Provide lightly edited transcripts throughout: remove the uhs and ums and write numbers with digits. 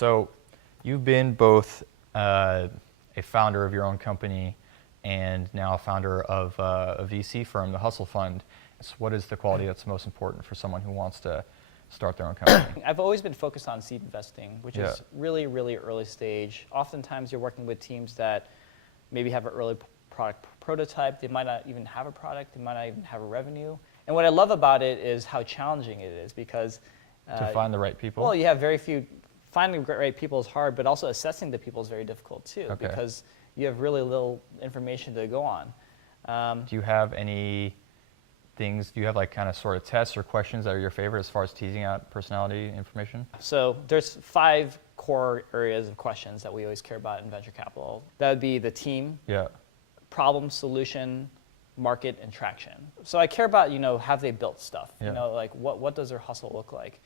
So you've been both a founder of your own company and now a founder of a VC firm, the Hustle Fund. So what is the quality that's most important for someone who wants to start their own company? I've always been focused on seed investing, which is really, really early stage. Oftentimes you're working with teams that maybe have an early product prototype. They might not even have a product. They might not even have a revenue. And what I love about it is how challenging it is because to find the right people? Well, you have very few. Finding the right people is hard, but also assessing the people is very difficult too because you have really little information to go on. Do you have any things, do you have like kind of sort of tests or questions that are your favorite as far as teasing out personality information? So there's 5 core areas of questions that we always care about in venture capital. That would be the team, problem, solution, market, and traction. So I care about, have they built stuff? Like what does their hustle look like?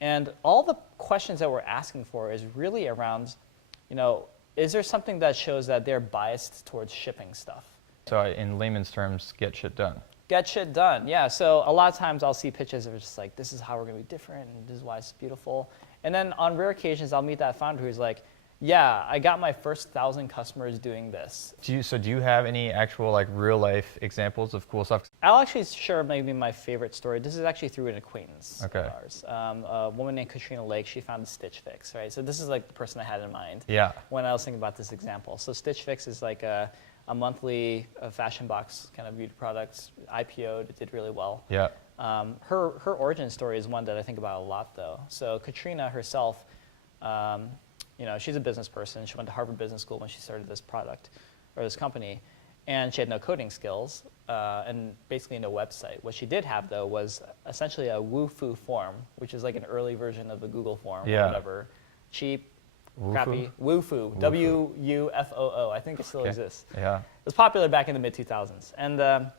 And all the questions that we're asking for is really around, is there something that shows that they're biased towards shipping stuff? So in layman's terms, get shit done. Get shit done, yeah. So a lot of times I'll see pitches that are just like, this is how we're going to be different, and this is why it's beautiful. And then on rare occasions, I'll meet that founder who's like, yeah, I got my first 1,000 customers doing this. Do you have any actual like real life examples of cool stuff? I'll actually share maybe my favorite story. This is actually through an acquaintance of ours. A woman named Katrina Lake, she founded Stitch Fix, right? So this is like the person I had in mind when I was thinking about this example. So Stitch Fix is like a monthly fashion box kind of beauty products, IPO'd, it did really well. Yeah. Her origin story is one that I think about a lot though. So Katrina herself, she's a business person. She went to Harvard Business School when she started this product or this company, and she had no coding skills and basically no website. What she did have though was essentially a WuFoo form, which is like an early version of the Google form or whatever. Cheap, crappy. WuFoo, W-U-F-O-O. I think it still exists. Yeah. It was popular back in the mid-2000s. And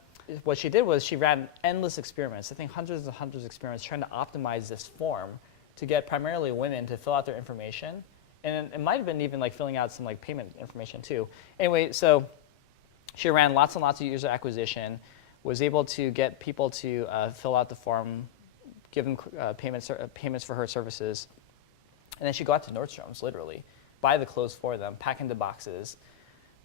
what she did was she ran endless experiments, I think hundreds and hundreds of experiments, trying to optimize this form to get primarily women to fill out their information. And it might have been even like filling out some like payment information too. Anyway, so she ran lots and lots of user acquisition, was able to get people to fill out the form, give them payments for her services. And then she'd go out to Nordstrom's, literally, buy the clothes for them, pack into boxes,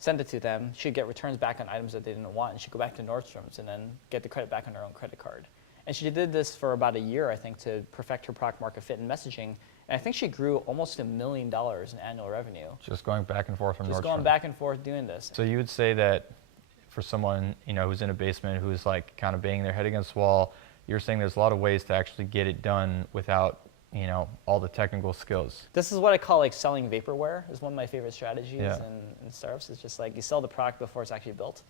send it to them. She'd get returns back on items that they didn't want, and she'd go back to Nordstrom's and then get the credit back on her own credit card. And she did this for about a year, I think, to perfect her product market fit and messaging. And I think she grew almost $1 million in annual revenue. Just going back and forth from Nordstrom. Just going back and forth doing this. So you would say that for someone who's in a basement, who's like kind of banging their head against the wall, you're saying there's a lot of ways to actually get it done without all the technical skills. This is what I call like selling vaporware. Is one of my favorite strategies in startups. It's just like you sell the product before it's actually built.